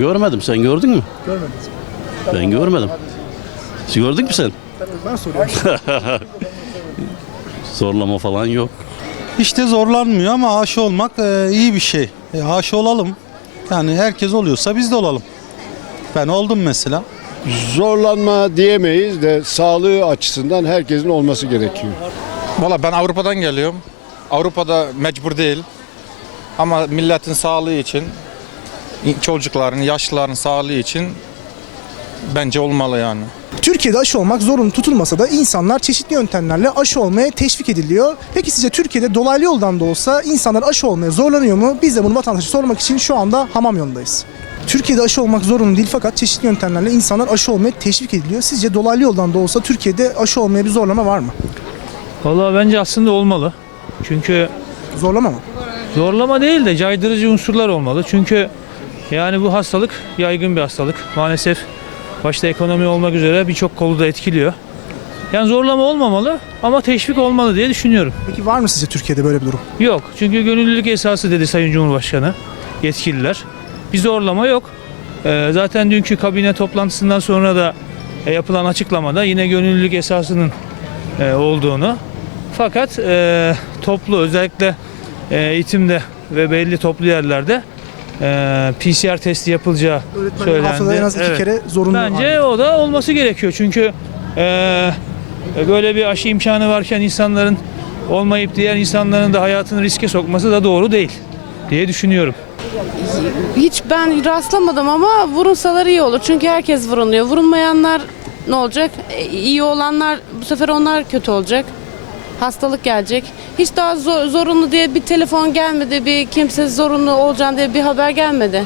görmedim. Sen gördün mü? Görmediniz mi? Ben görmedim. Siz gördün mü sen? Ben soruyorum. Zorlama falan yok. İşte zorlanmıyor ama aşı olmak e, iyi bir şey. E, aşı olalım. Yani herkes oluyorsa biz de olalım. Ben oldum mesela. Zorlanma diyemeyiz de sağlığı açısından herkesin olması gerekiyor. Valla ben Avrupa'dan geliyorum. Avrupa'da mecbur değil. Ama milletin sağlığı için, çocukların, yaşlıların sağlığı için bence olmalı yani. Türkiye'de aşı olmak zorunlu tutulmasa da insanlar çeşitli yöntemlerle aşı olmaya teşvik ediliyor. Peki sizce Türkiye'de dolaylı yoldan da olsa insanlar aşı olmaya zorlanıyor mu? Biz de bunu vatandaşa sormak için şu anda hamam yolundayız. Türkiye'de aşı olmak zorunlu değil fakat çeşitli yöntemlerle insanlar aşı olmaya teşvik ediliyor. Sizce dolaylı yoldan da olsa Türkiye'de aşı olmaya bir zorlama var mı? Vallahi bence aslında olmalı. Çünkü Zorlama mı? zorlama değil de caydırıcı unsurlar olmalı. Çünkü yani bu hastalık yaygın bir hastalık. Maalesef başta ekonomi olmak üzere birçok kolu da etkiliyor. Yani zorlama olmamalı ama teşvik olmalı diye düşünüyorum. Peki var mı sizce Türkiye'de böyle bir durum? Yok çünkü gönüllülük esası dedi Sayın Cumhurbaşkanı yetkililer. Bir zorlama yok. Ee, zaten dünkü kabine toplantısından sonra da e, yapılan açıklamada yine gönüllülük esasının e, olduğunu fakat e, toplu özellikle e, eğitimde ve belli toplu yerlerde e, PCR testi yapılacağı Öğretmenlerin söylendi. haftada en az iki Evet. kere zorunlu. Bence o da olması gerekiyor çünkü e, böyle bir aşı imkanı varken insanların olmayıp diğer insanların da hayatını riske sokması da doğru değil diye düşünüyorum. Hiç ben rastlamadım ama vurunsalar iyi olur. Çünkü herkes vuruluyor. Vurulmayanlar ne olacak? E, iyi olanlar bu sefer onlar kötü olacak. Hastalık gelecek. Hiç daha zor- zorunlu diye bir telefon gelmedi, bir kimse zorunlu olacaksın diye bir haber gelmedi.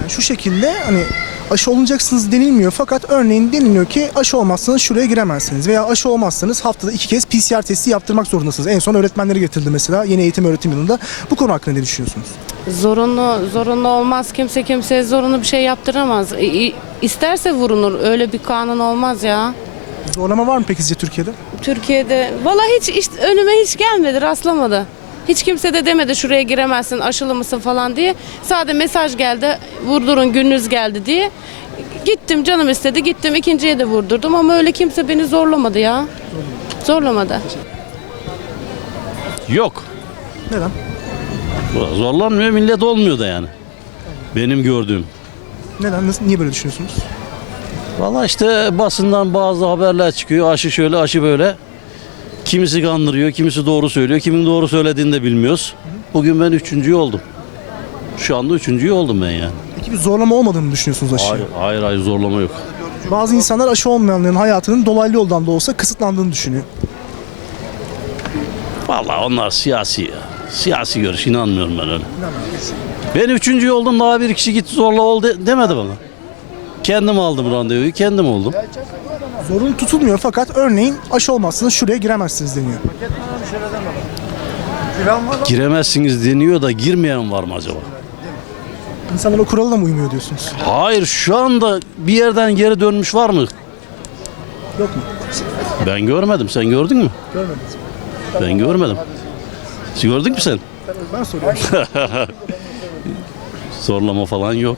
Yani şu şekilde hani aşı olacaksınız denilmiyor fakat örneğin deniliyor ki aşı olmazsanız şuraya giremezsiniz veya aşı olmazsanız haftada iki kez PCR testi yaptırmak zorundasınız. En son öğretmenleri getirdi mesela yeni eğitim öğretim yılında. Bu konu hakkında ne düşünüyorsunuz? Zorunlu zorunlu olmaz. Kimse kimseye zorunlu bir şey yaptıramaz. İ- İsterse vurunur. Öyle bir kanun olmaz ya. Zorlama var mı peki sizce Türkiye'de? Türkiye'de valla hiç, hiç önüme hiç gelmedi, rastlamadı. Hiç kimse de demedi şuraya giremezsin, aşılı mısın falan diye. Sadece mesaj geldi, vurdurun gününüz geldi diye. Gittim canım istedi, gittim ikinciye de vurdurdum ama öyle kimse beni zorlamadı ya. Zorlamadı. Yok. Neden? Zorlanmıyor millet olmuyor da yani. Benim gördüğüm. Neden? Nasıl, niye böyle düşünüyorsunuz? Valla işte basından bazı haberler çıkıyor. Aşı şöyle aşı böyle. Kimisi kandırıyor, kimisi doğru söylüyor. Kimin doğru söylediğini de bilmiyoruz. Bugün ben üçüncüyü oldum. Şu anda üçüncüyü oldum ben yani. Peki bir zorlama olmadığını mı düşünüyorsunuz aşıya? Hayır, hayır, hayır zorlama yok. Bazı insanlar aşı olmayanların hayatının dolaylı yoldan da olsa kısıtlandığını düşünüyor. Vallahi onlar siyasi ya. Siyasi görüş inanmıyorum ben öyle. Ben üçüncü oldum daha bir kişi git zorla ol de- demedi bana. Kendim aldım randevuyu kendim oldum. Zorunlu tutulmuyor fakat örneğin aşı olmazsanız şuraya giremezsiniz deniyor. Giremezsiniz deniyor da girmeyen var mı acaba? İnsanlar o kurala da mı uymuyor diyorsunuz? Hayır şu anda bir yerden geri dönmüş var mı? Yok mu? Ben görmedim. Sen gördün mü? Görmediniz mi? Ben görmedim. Siz gördün mü sen? Ben soruyorum. Zorlama falan yok.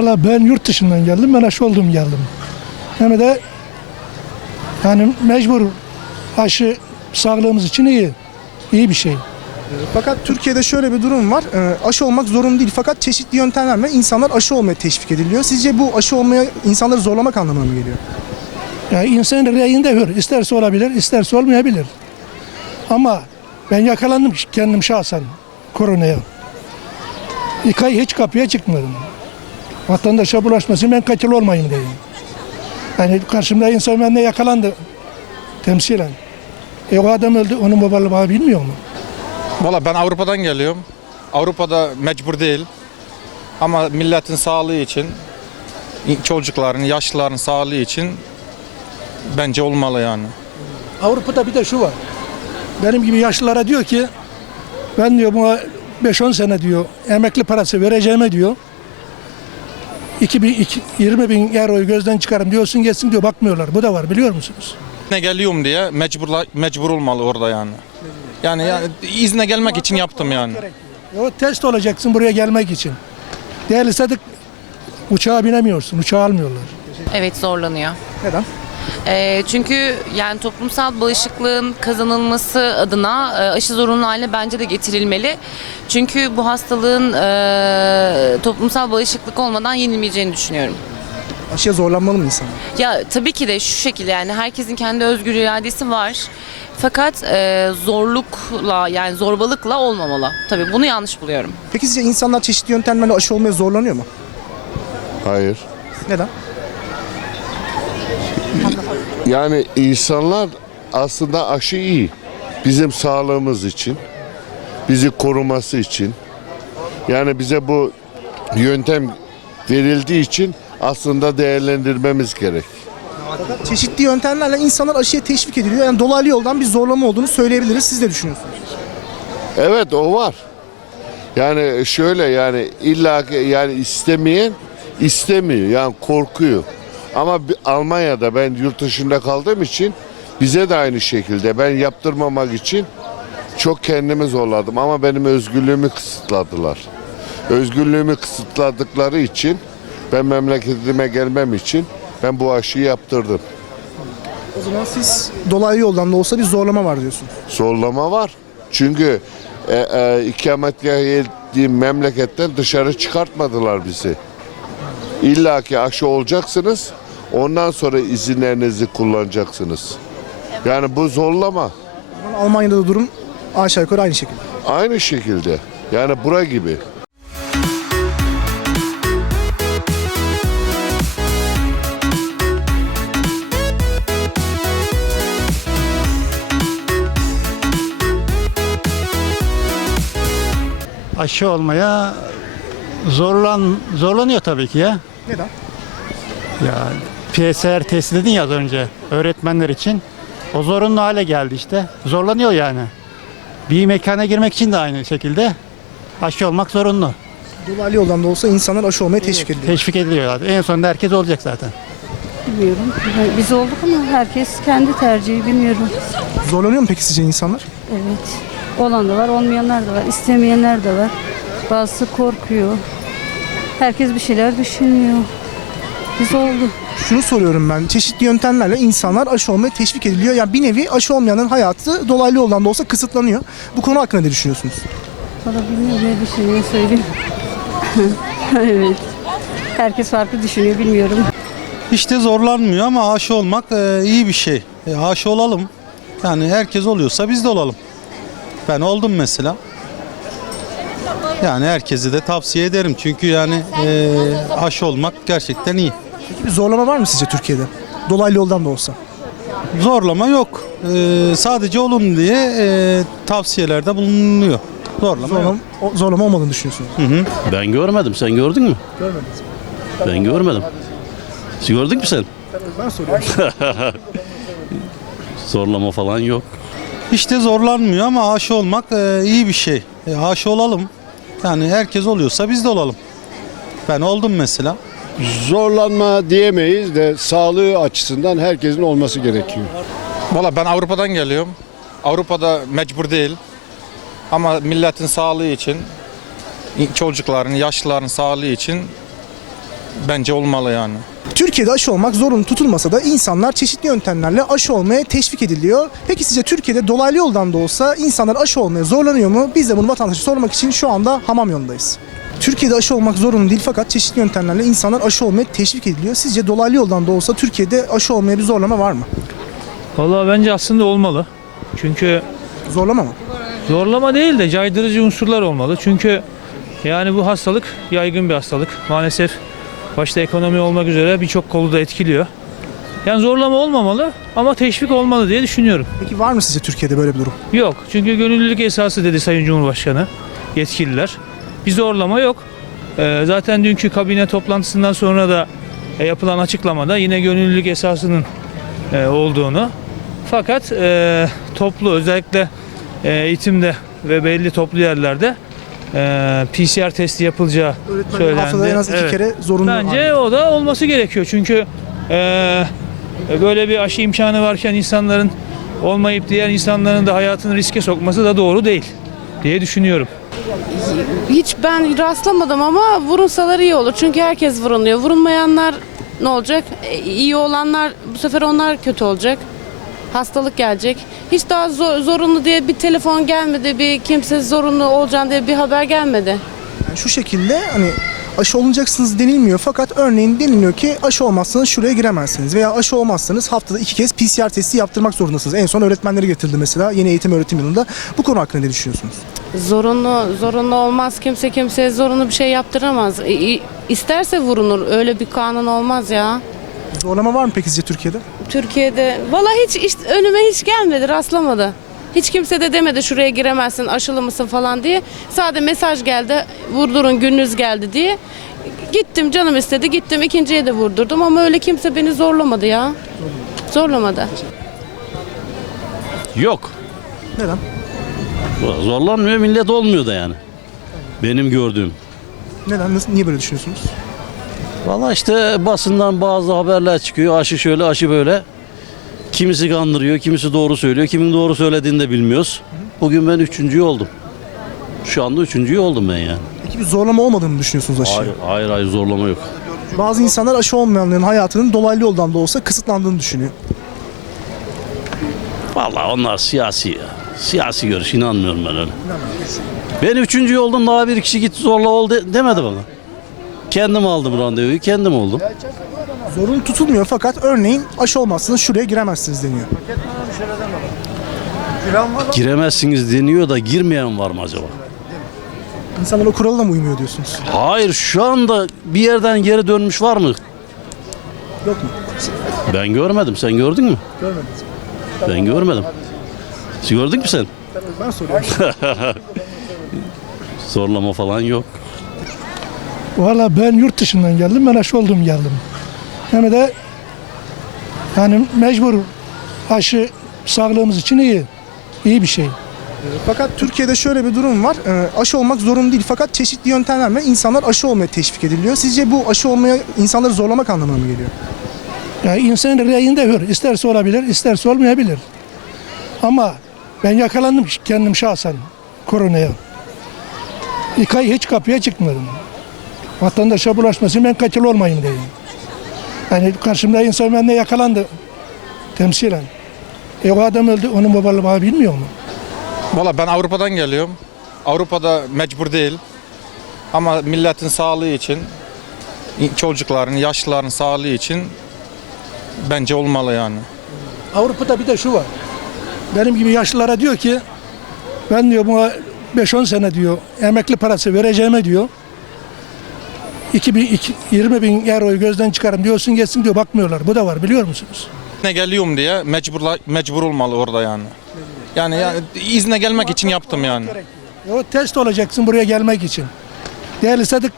Valla ben yurt dışından geldim. Ben aşı oldum geldim. Hem de yani mecbur aşı sağlığımız için iyi. İyi bir şey. Fakat Türkiye'de şöyle bir durum var. Ee, aşı olmak zorunlu değil fakat çeşitli yöntemlerle insanlar aşı olmaya teşvik ediliyor. Sizce bu aşı olmaya insanları zorlamak anlamına mı geliyor? Yani insan reyinde hür. İsterse olabilir, isterse olmayabilir. Ama ben yakalandım kendim şahsen koronaya. İlk ay hiç kapıya çıkmadım. Vatandaşa bulaşmasın ben kaçıl olmayayım diye. Yani karşımda insan bende yakalandı temsilen. E o adam öldü, onun babalığı bana bilmiyor mu? Valla ben Avrupa'dan geliyorum. Avrupa'da mecbur değil. Ama milletin sağlığı için, çocukların, yaşlıların sağlığı için bence olmalı yani. Avrupa'da bir de şu var. Benim gibi yaşlılara diyor ki ben diyor buna 5-10 sene diyor emekli parası vereceğime diyor 2 bin, iki- 20 bin euroyu gözden çıkarın diyorsun geçsin diyor bakmıyorlar. Bu da var biliyor musunuz? Ne geliyorum diye mecburla, mecbur olmalı orada yani. Yani, yani izne gelmek için yaptım yani. O test olacaksın buraya gelmek için. Değerli Sadık uçağa binemiyorsun. Uçağa almıyorlar. Evet zorlanıyor. Neden? Ee, çünkü yani toplumsal bağışıklığın kazanılması adına e, aşı zorunlu haline bence de getirilmeli. Çünkü bu hastalığın e, toplumsal bağışıklık olmadan yenilmeyeceğini düşünüyorum. Aşıya zorlanmalı mı insanlar? Ya tabii ki de şu şekilde yani herkesin kendi özgür iradesi var. Fakat e, zorlukla yani zorbalıkla olmamalı. Tabii bunu yanlış buluyorum. Peki sizce insanlar çeşitli yöntemlerle aşı olmaya zorlanıyor mu? Hayır. Neden? Yani insanlar aslında aşı iyi. Bizim sağlığımız için, bizi koruması için. Yani bize bu yöntem verildiği için aslında değerlendirmemiz gerek. Çeşitli yöntemlerle insanlar aşıya teşvik ediliyor. Yani dolaylı yoldan bir zorlama olduğunu söyleyebiliriz. Siz de düşünüyorsunuz. Evet o var. Yani şöyle yani illa yani istemeyen istemiyor yani korkuyor. Ama Almanya'da ben yurt dışında kaldığım için bize de aynı şekilde ben yaptırmamak için çok kendimi zorladım ama benim özgürlüğümü kısıtladılar. Özgürlüğümü kısıtladıkları için ben memleketime gelmem için ben bu aşıyı yaptırdım. O zaman siz dolaylı yoldan da olsa bir zorlama var diyorsunuz. Zorlama var. Çünkü e, e, ikametgah ettiğim memleketten dışarı çıkartmadılar bizi. İlla ki aşı olacaksınız. Ondan sonra izinlerinizi kullanacaksınız. Yani bu zorlama. Ama Almanya'da da durum aşağı yukarı aynı şekilde. Aynı şekilde. Yani bura gibi. aşı olmaya zorlan zorlanıyor tabii ki ya. Neden? Ya PCR testi dedin ya az önce öğretmenler için. O zorunlu hale geldi işte. Zorlanıyor yani. Bir mekana girmek için de aynı şekilde aşı olmak zorunlu. Dolaylı yoldan da olsa insanlar aşı olmaya teşvik ediliyor. Teşvik ediliyor. zaten. En sonunda herkes olacak zaten. Bilmiyorum. Biz olduk ama herkes kendi tercihi bilmiyorum. Zorlanıyor mu peki sizce insanlar? Evet. Olan da var, olmayanlar da var, istemeyenler de var. Bazısı korkuyor. Herkes bir şeyler düşünüyor. Biz oldu. Şunu soruyorum ben. Çeşitli yöntemlerle insanlar aşı olmaya teşvik ediliyor. Yani bir nevi aşı olmayanın hayatı dolaylı yoldan da olsa kısıtlanıyor. Bu konu hakkında ne düşünüyorsunuz? Valla bilmiyorum ne düşünüyor söyleyeyim. evet. Herkes farklı düşünüyor bilmiyorum. İşte zorlanmıyor ama aşı olmak e, iyi bir şey. E, aşı olalım. Yani herkes oluyorsa biz de olalım. Ben oldum mesela. Yani herkesi de tavsiye ederim. Çünkü yani e, aşı olmak gerçekten iyi. Peki bir zorlama var mı sizce Türkiye'de? Dolaylı yoldan da olsa. Zorlama yok. E, sadece olun diye e, tavsiyelerde bulunuyor. Zorlama yok. Zorlama, o- zorlama olmadığını düşünüyorsunuz. Ben görmedim. Sen gördün mü? Görmediniz. Ben görmedim. Siz gördün mü sen? Ben soruyorum. Zorlama falan yok. İşte zorlanmıyor ama aşı olmak e, iyi bir şey. E, aşı olalım. Yani herkes oluyorsa biz de olalım. Ben oldum mesela. Zorlanma diyemeyiz de sağlığı açısından herkesin olması gerekiyor. Valla ben Avrupa'dan geliyorum. Avrupa'da mecbur değil. Ama milletin sağlığı için, çocukların, yaşlıların sağlığı için bence olmalı yani. Türkiye'de aşı olmak zorunlu tutulmasa da insanlar çeşitli yöntemlerle aşı olmaya teşvik ediliyor. Peki sizce Türkiye'de dolaylı yoldan da olsa insanlar aşı olmaya zorlanıyor mu? Biz de bunu vatandaşa sormak için şu anda hamam yolundayız. Türkiye'de aşı olmak zorunlu değil fakat çeşitli yöntemlerle insanlar aşı olmaya teşvik ediliyor. Sizce dolaylı yoldan da olsa Türkiye'de aşı olmaya bir zorlama var mı? Vallahi bence aslında olmalı. Çünkü Zorlama mı? zorlama değil de caydırıcı unsurlar olmalı. Çünkü yani bu hastalık yaygın bir hastalık. Maalesef başta ekonomi olmak üzere birçok kolu da etkiliyor. Yani zorlama olmamalı ama teşvik olmalı diye düşünüyorum. Peki var mı sizce Türkiye'de böyle bir durum? Yok çünkü gönüllülük esası dedi Sayın Cumhurbaşkanı yetkililer. Bir zorlama yok. Ee, zaten dünkü kabine toplantısından sonra da e, yapılan açıklamada yine gönüllülük esasının e, olduğunu fakat e, toplu özellikle e, eğitimde ve belli toplu yerlerde e, PCR testi yapılacağı Öğretmenlerin haftada en az iki Evet. kere zorunlu. Bence o da olması gerekiyor. Çünkü e, böyle bir aşı imkanı varken insanların olmayıp diğer insanların da hayatını riske sokması da doğru değil diye düşünüyorum. Hiç ben rastlamadım ama vurunsalar iyi olur. Çünkü herkes vuruluyor. Vurulmayanlar ne olacak? E, iyi olanlar bu sefer onlar kötü olacak. Hastalık gelecek. Hiç daha zor- zorunlu diye bir telefon gelmedi, bir kimse zorunlu olacaksın diye bir haber gelmedi. Yani şu şekilde hani aşı olunacaksınız denilmiyor fakat örneğin deniliyor ki aşı olmazsanız şuraya giremezsiniz veya aşı olmazsanız haftada iki kez PCR testi yaptırmak zorundasınız. En son öğretmenleri getirdi mesela yeni eğitim öğretim yılında. Bu konu hakkında ne düşünüyorsunuz? Zorunlu, zorunlu olmaz. Kimse kimseye zorunlu bir şey yaptıramaz. İsterse vurunur. Öyle bir kanun olmaz ya. Zorlama var mı peki sizce Türkiye'de? Türkiye'de valla hiç, hiç önüme hiç gelmedi, rastlamadı. Hiç kimse de demedi şuraya giremezsin, aşılı mısın falan diye. Sadece mesaj geldi, vurdurun gününüz geldi diye. Gittim canım istedi, gittim ikinciye de vurdurdum ama öyle kimse beni zorlamadı ya. Zorlamadı. Yok. Neden? Zorlanmıyor millet olmuyor da yani. Benim gördüğüm. Neden? Nasıl, niye böyle düşünüyorsunuz? Valla işte basından bazı haberler çıkıyor. Aşı şöyle aşı böyle. Kimisi kandırıyor, kimisi doğru söylüyor. Kimin doğru söylediğini de bilmiyoruz. Bugün ben üçüncü oldum. Şu anda üçüncü oldum ben yani. Peki bir zorlama olmadığını düşünüyorsunuz aşıya? Hayır, hayır, hayır zorlama yok. Bazı insanlar aşı olmayanların hayatının dolaylı yoldan da olsa kısıtlandığını düşünüyor. Vallahi onlar siyasi ya. Siyasi görüş inanmıyorum ben öyle. Ben üçüncü oldum daha bir kişi git zorla ol de- demedi bana. Kendim aldım randevuyu, kendim oldum. Zorunlu tutulmuyor fakat örneğin aşı olmazsanız şuraya giremezsiniz deniyor. Giremezsiniz deniyor da girmeyen var mı acaba? İnsanlar o kurala da mı uymuyor diyorsunuz? Hayır şu anda bir yerden geri dönmüş var mı? Yok mu? Ben görmedim. Sen gördün mü? Görmedim. Ben görmedim. Siz gördün mü sen? Ben soruyorum. Zorlama falan yok. Valla ben yurt dışından geldim. Ben aşı oldum geldim. Hem de yani mecbur aşı sağlığımız için iyi. İyi bir şey. Fakat Türkiye'de şöyle bir durum var. Ee, aşı olmak zorunlu değil fakat çeşitli yöntemlerle insanlar aşı olmaya teşvik ediliyor. Sizce bu aşı olmaya insanları zorlamak anlamına mı geliyor? Yani insan reyinde hür. İsterse olabilir, isterse olmayabilir. Ama ben yakalandım kendim şahsen koronaya. İlk ay hiç kapıya çıkmadım. Vatandaşa bulaşmasın ben kaçıl olmayayım diye. Yani karşımda insan bende yakalandı temsilen. E o adam öldü, onun babalı bana bilmiyor mu? Valla ben Avrupa'dan geliyorum. Avrupa'da mecbur değil. Ama milletin sağlığı için, çocukların, yaşlıların sağlığı için bence olmalı yani. Avrupa'da bir de şu var. Benim gibi yaşlılara diyor ki ben diyor buna 5-10 sene diyor emekli parası vereceğime diyor 2000, iki- 20 bin euroyu gözden çıkarım diyorsun geçsin diyor bakmıyorlar. Bu da var biliyor musunuz? Ne geliyorum diye mecbur mecbur olmalı orada yani. Yani, yani izne gelmek için yaptım yani. E o test olacaksın buraya gelmek için. Değerli Sadık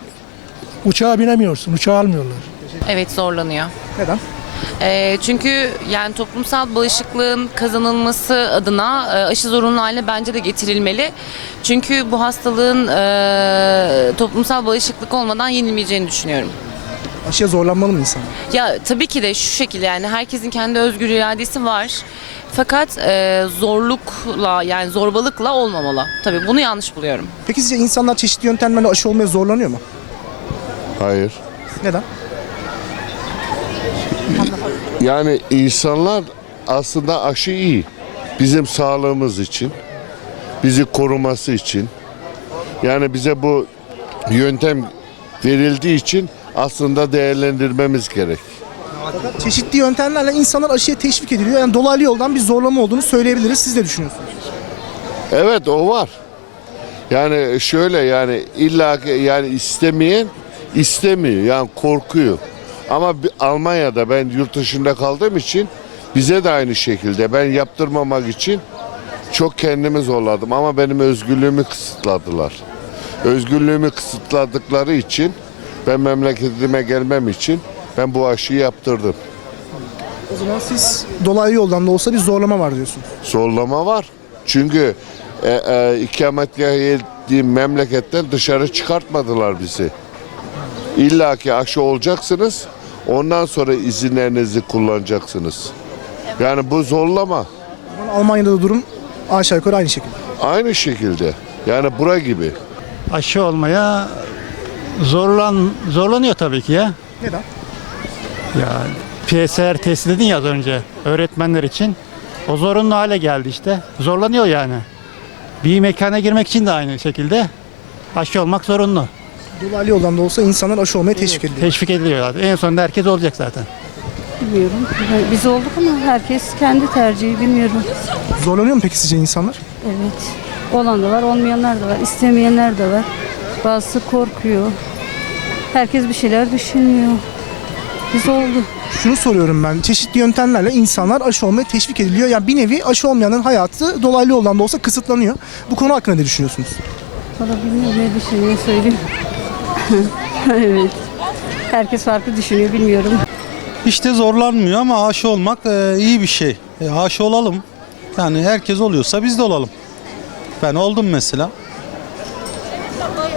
uçağa binemiyorsun. Uçağa almıyorlar. Evet zorlanıyor. Neden? Ee, çünkü yani toplumsal bağışıklığın kazanılması adına e, aşı zorunlu haline bence de getirilmeli. Çünkü bu hastalığın e, toplumsal bağışıklık olmadan yenilmeyeceğini düşünüyorum. Aşıya zorlanmalı mı insanlar? Ya tabii ki de şu şekilde yani herkesin kendi özgür iradesi var. Fakat e, zorlukla yani zorbalıkla olmamalı. Tabii bunu yanlış buluyorum. Peki sizce insanlar çeşitli yöntemlerle aşı olmaya zorlanıyor mu? Hayır. Neden? Yani insanlar aslında aşı iyi. Bizim sağlığımız için, bizi koruması için. Yani bize bu yöntem verildiği için aslında değerlendirmemiz gerek. Çeşitli yöntemlerle insanlar aşıya teşvik ediliyor. Yani dolaylı yoldan bir zorlama olduğunu söyleyebiliriz. Siz de düşünüyorsunuz. Evet o var. Yani şöyle yani illa yani istemeyen istemiyor yani korkuyor. Ama Almanya'da ben yurt dışında kaldığım için bize de aynı şekilde ben yaptırmamak için çok kendimi zorladım ama benim özgürlüğümü kısıtladılar. Özgürlüğümü kısıtladıkları için ben memleketime gelmem için ben bu aşıyı yaptırdım. O zaman siz dolaylı yoldan da olsa bir zorlama var diyorsunuz. Zorlama var. Çünkü e, e, ikametgah gittiğim memleketten dışarı çıkartmadılar bizi. İlla ki aşı olacaksınız. Ondan sonra izinlerinizi kullanacaksınız. Yani bu zorlama. Almanya'da da durum aşağı yukarı aynı şekilde. Aynı şekilde. Yani bura gibi. Aşı olmaya zorlan zorlanıyor tabii ki ya. Neden? Ya PCR testi dedin ya az önce öğretmenler için. O zorunlu hale geldi işte. Zorlanıyor yani. Bir mekana girmek için de aynı şekilde aşı olmak zorunlu. Dolaylı yoldan da olsa insanlar aşı olmaya teşvik ediliyor. Teşvik ediliyor zaten. En sonunda herkes olacak zaten. Bilmiyorum. Biz olduk ama herkes kendi tercihi bilmiyorum. Zorlanıyor mu peki sizce insanlar? Evet. Olan da var, olmayanlar da var, istemeyenler de var. Bazısı korkuyor. Herkes bir şeyler düşünüyor. Biz oldu. Şunu soruyorum ben. Çeşitli yöntemlerle insanlar aşı olmaya teşvik ediliyor. Yani bir nevi aşı olmayanın hayatı dolaylı yoldan da olsa kısıtlanıyor. Bu konu hakkında ne düşünüyorsunuz? Valla bilmiyorum ne düşünüyor söyleyeyim. evet. Herkes farklı düşünüyor bilmiyorum. İşte zorlanmıyor ama aşı olmak e, iyi bir şey. E, aşı olalım. Yani herkes oluyorsa biz de olalım. Ben oldum mesela.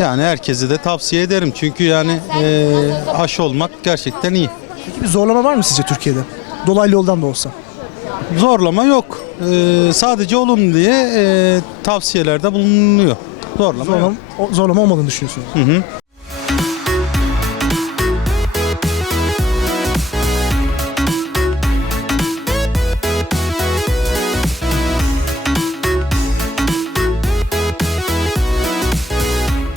Yani herkese de tavsiye ederim. Çünkü yani e, aşı olmak gerçekten iyi. Peki bir zorlama var mı sizce Türkiye'de? Dolaylı yoldan da olsa. Zorlama yok. E, sadece olun diye e, tavsiyelerde bulunuyor. Zorlama yok. Zorlama, o- zorlama olmadığını düşünüyorsunuz. Hı hı.